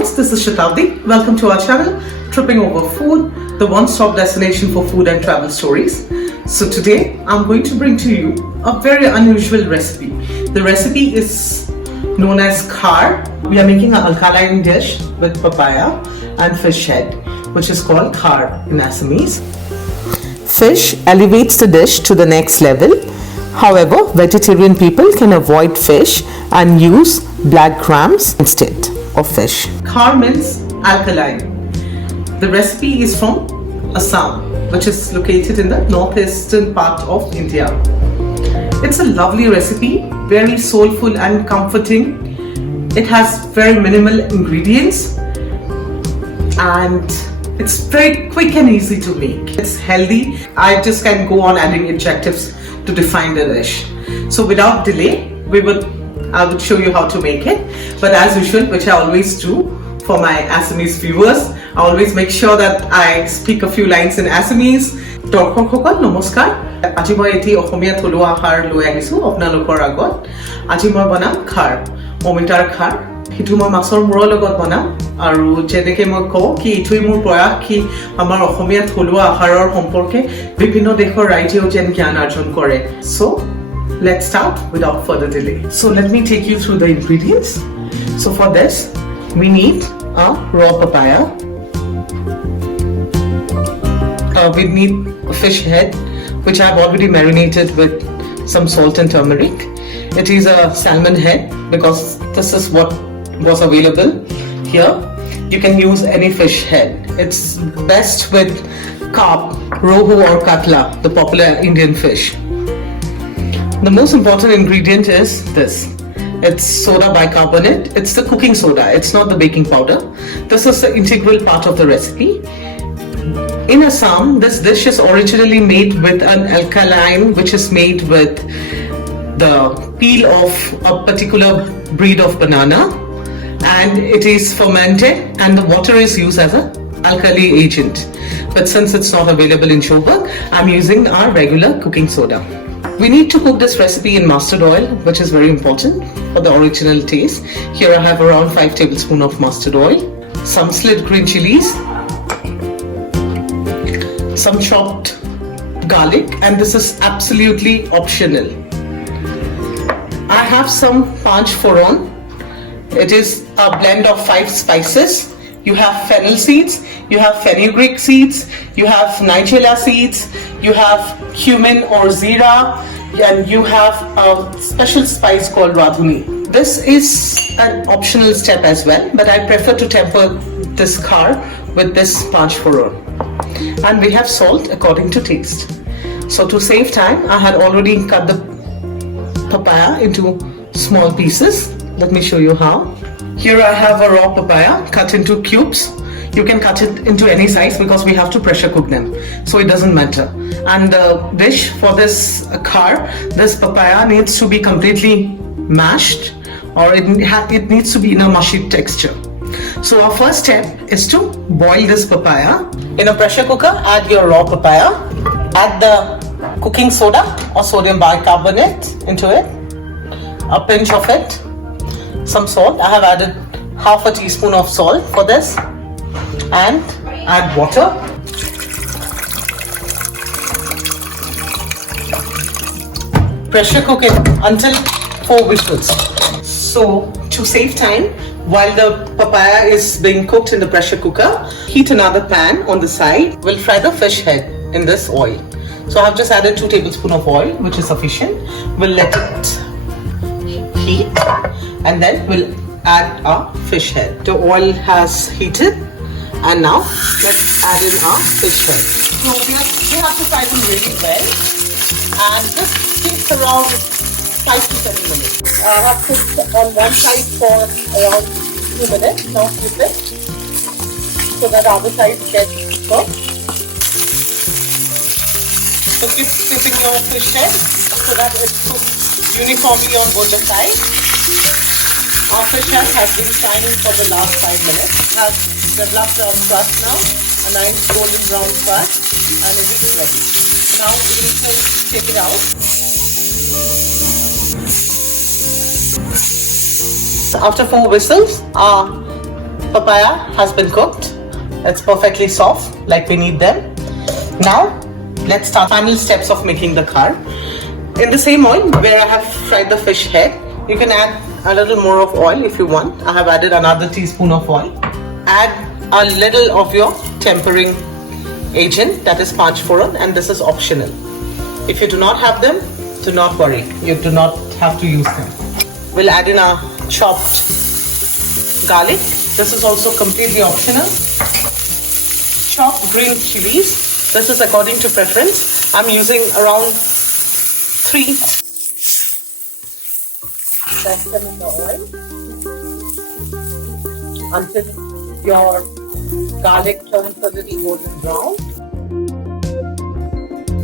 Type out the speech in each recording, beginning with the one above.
promised, this is Shatabdi. Welcome to our channel, Tripping Over Food, the one-stop destination for food and travel stories. So today, I'm going to bring to you a very unusual recipe. The recipe is known as khar. We are making an alkaline dish with papaya and fish head, which is called khar in Assamese. Fish elevates the dish to the next level. However, vegetarian people can avoid fish and use black grams instead of fish. Khar means alkaline. The recipe is from Assam, which is located in the northeastern part of India. It's a lovely recipe, very soulful and comforting. It has very minimal ingredients and it's very quick and easy to make. It's healthy. I just can go on adding adjectives to define the dish. So without delay, I would show you how to make it. But as usual, which I always do for my Assamese viewers, I always make sure that I speak a few lines in Assamese. Dorshokসকল নমস্কাৰ আজি মই এটি অসমীয়া থলুৱা আহাৰ লৈ আহিছো আপোনালোকৰ আগত আজি মই বনাম খাৰ অমিতাৰ খাৰ সেইটো মই মাছৰ মূৰৰ লগত বনাম আৰু যেনেকৈ মই কওঁ কি এইটোই মোৰ প্ৰয়াস কি আমাৰ অসমীয়া থলুৱা আহাৰৰ সম্পৰ্কে বিভিন্ন দেশৰ ৰাইজেও যেন জ্ঞান অৰ্জন কৰে so let's start without further delay. So let me take you through the ingredients. So for this we need a raw papaya. We need a fish head, which I have already marinated with some salt and turmeric. It is a salmon head because this is what was available here. You can use any fish head. It's best with carp, rohu or katla, the popular Indian fish. The most important ingredient is this. It's soda bicarbonate. It's the cooking soda. It's not the baking powder. This is the integral part of the recipe. In Assam, this dish is originally made with an alkaline, which is made with the peel of a particular breed of banana, and it is fermented and the water is used as an alkali agent. But since it's not available in Joburg, I'm using our regular cooking soda. We need to cook this recipe in mustard oil, which is very important for the original taste. Here I have around 5 tablespoons of mustard oil, some sliced green chilies, some chopped garlic, and this is absolutely optional. I have some panch phoron. It is a blend of 5 spices. You have fennel seeds, you have fenugreek seeds, you have nigella seeds, you have cumin or zira, and you have a special spice called radhuni. This is an optional step as well, but I prefer to temper this khar with this panch phoron. And we have salt according to taste. So to save time, I had already cut the papaya into small pieces. Let me show you how. Here I have a raw papaya cut into cubes. You can cut it into any size because we have to pressure cook them, so it doesn't matter. And the dish for this khar, this papaya needs to be completely mashed, or it needs to be in a mushy texture. So our first step is to boil this papaya. In a pressure cooker, add your raw papaya, add the cooking soda or sodium bicarbonate into it, a pinch of it, some salt. I have added half a teaspoon of salt for this, and add water. Pressure cook it until 4 whistles. So to save time, while the papaya is being cooked in the pressure cooker, heat another pan on the side. We'll fry the fish head in this oil. So I've just added 2 tablespoons of oil, which is sufficient. We'll let it heat, and then we'll add our fish head. The oil has heated, and now let's add in our fish head. So we have to fry them really well, and this takes around 5 to 7 minutes. I have put on one side for around 2 minutes. Now flip it so that the other side gets cooked. So keep flipping your fish head so that it cooks uniformly on both the sides. Our fish head has been shining for the last 5 minutes. It has developed a crust now, a nice golden brown crust, and it is ready. Now we will take it out. After 4 whistles, our papaya has been cooked. It's perfectly soft, like we need them. Now, let's start final steps of making the khar. In the same oil where I have fried the fish head, you can add a little more of oil if you want. I have added another teaspoon of oil. Add a little of your tempering agent, that is Panch Foran, and this is optional. If you do not have them, do not worry. You do not have to use them. We'll add in a chopped garlic. This is also completely optional. Chopped green chilies. This is according to preference. I'm using around 3. Press them in the oil until your garlic turns a little golden brown.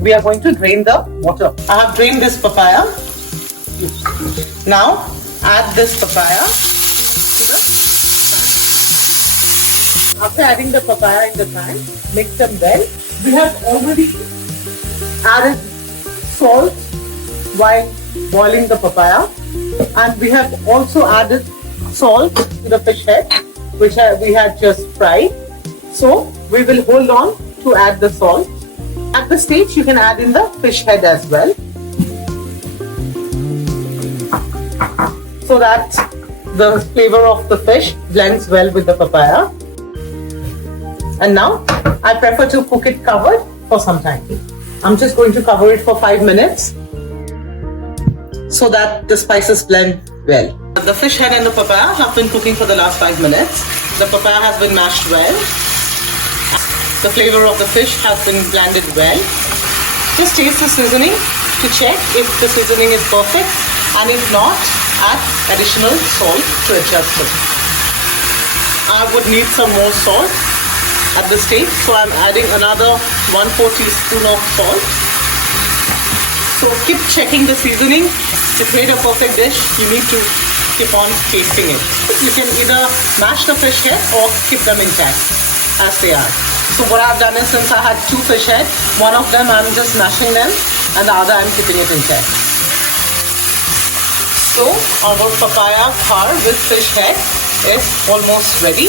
We are going to drain the water. I have drained this papaya. Now add this papaya to the pan. After adding the papaya in the pan, mix them well. We have already added salt while boiling the papaya, and we have also added salt to the fish head, which we had just fried. So we will hold on to add the salt. At the stage, you can add in the fish head as well, so that the flavor of the fish blends well with the papaya. And now I prefer to cook it covered for some time. I'm just going to cover it for 5 minutes so that the spices blend well. The fish head and the papaya have been cooking for the last 5 minutes. The papaya has been mashed well. The flavor of the fish has been blended well. Just taste the seasoning to check if the seasoning is perfect, and if not, add additional salt to adjust it. I would need some more salt at this stage, so I'm adding another 1/4 teaspoon of salt. So keep checking the seasoning. To create a perfect dish, you need to keep on tasting it. You can either mash the fish head or keep them intact as they are. So what I've done is, since I had 2 fish heads, one of them I'm just mashing them and the other I'm keeping it intact. So our papaya khar with fish head is almost ready.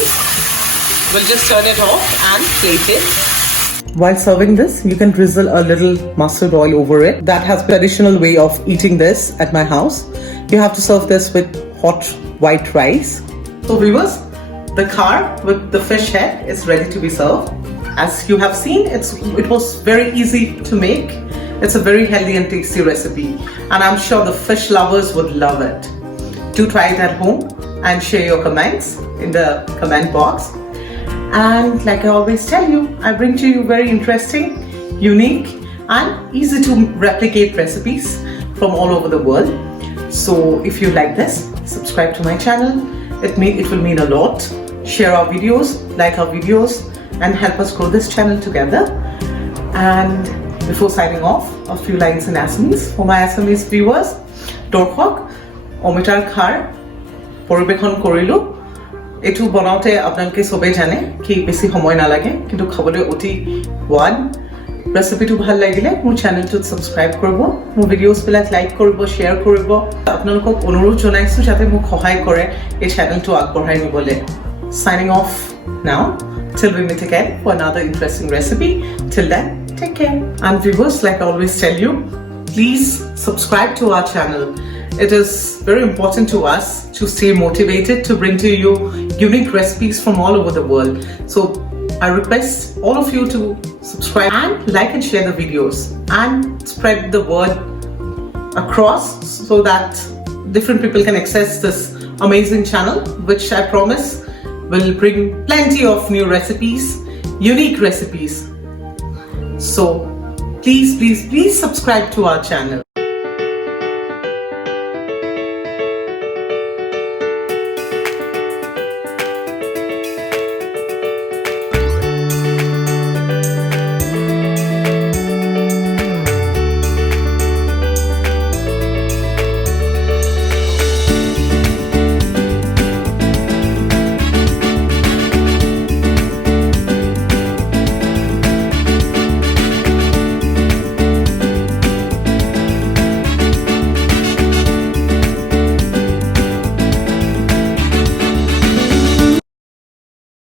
We'll just turn it off and plate it. While serving this, you can drizzle a little mustard oil over it. That has been an additional way of eating this at my house. You have to serve this with hot white rice. So viewers, the khar with the fish head is ready to be served. As you have seen, it was very easy to make. It's a very healthy and tasty recipe, and I'm sure the fish lovers would love it. Do try it at home and share your comments in the comment box. And like I always tell you, I bring to you very interesting, unique and easy to replicate recipes from all over the world. So if you like this, subscribe to my channel. It will mean a lot. Share our videos, like our videos, and help us grow this channel together. And before signing off, a few lines in Assamese for my Assamese viewers. Dorkhok, Omitar khar, Poribekhon korilu. এটু বনাওতে আপোনালোকে সবে জানে কি বেছি সময় নালাগে, কিন্তু খাবলৈ অতি সোৱাদ। ৰেচিপিটো ভাল লাগিলে মোৰ চেনেলটোত সাবস্ক্ৰাইব কৰিব, মোৰ ভিডিঅ'ছবিলাক লাইক কৰিব, শ্বেয়াৰ কৰিব। আপোনালোকক অনুৰোধ জনাইছো যাতে মোক সহায় কৰে এই চেনেলটো আগবঢ়াই নিবলৈ। Signing off now till we meet again for another interesting recipe. Till then, take care. And viewers, like I always tell you, please subscribe to our channel. It is very important to us to stay motivated to bring to you unique recipes from all over the world. So I request all of you to subscribe and like and share the videos and spread the word across so that different people can access this amazing channel, which I promise will bring plenty of new recipes, unique recipes. So please subscribe to our channel.